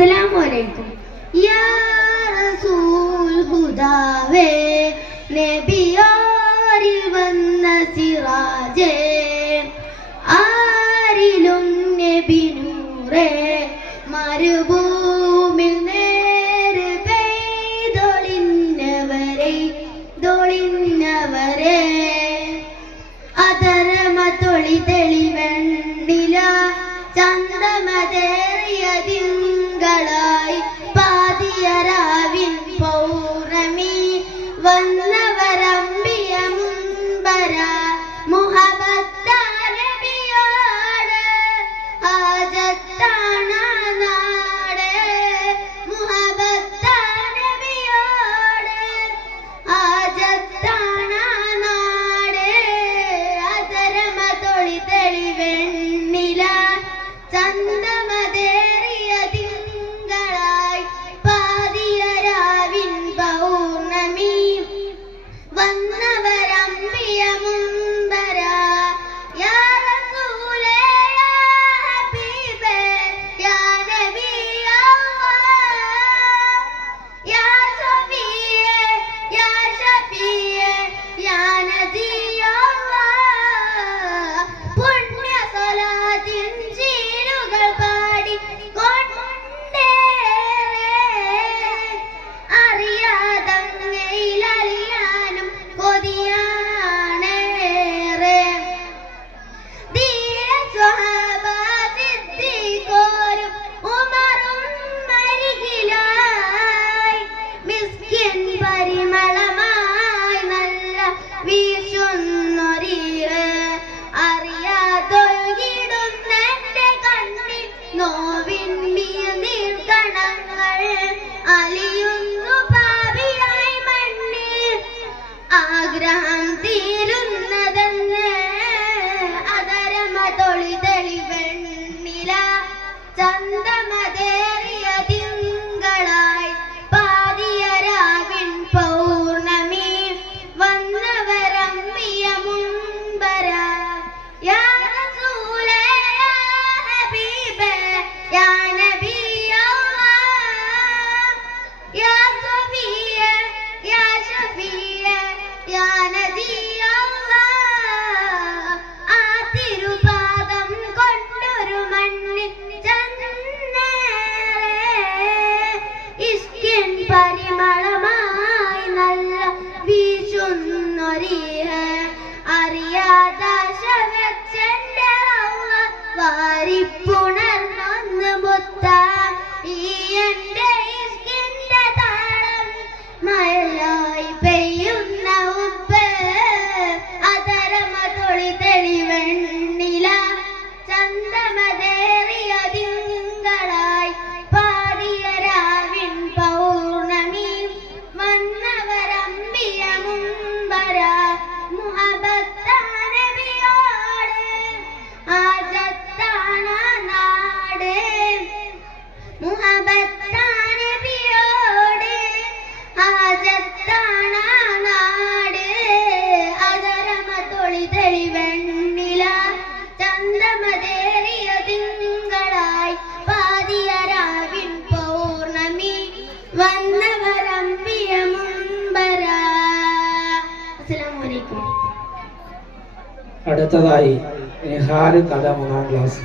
അസ്സലാമു അലൈക്കും യാ റസൂൽ ഹുദാവേ നബിയാരിൽ വന്ന സിറാജേ ആരിലും നബി നൂറേ മരുഭൂമിൽ നേര് പെയ്തൊളിന്നവരെ തൊളിന്നവരെ അതരമ തൊളി തെളിവെണ്ണില ചന്ദമതേ വിണ്ണിയ നീർക്കണങ്ങൾ അലിയുന്നു പാപിയായി മണ്ണിൽ. ആഗ്രഹം തീരുന്ന നൽകുന്നൊരീ അറിയാതെ വാരിപ്പുണ അടുത്തതായി നിഹാൽ കഥ മൂന്നാം ക്ലാസ്.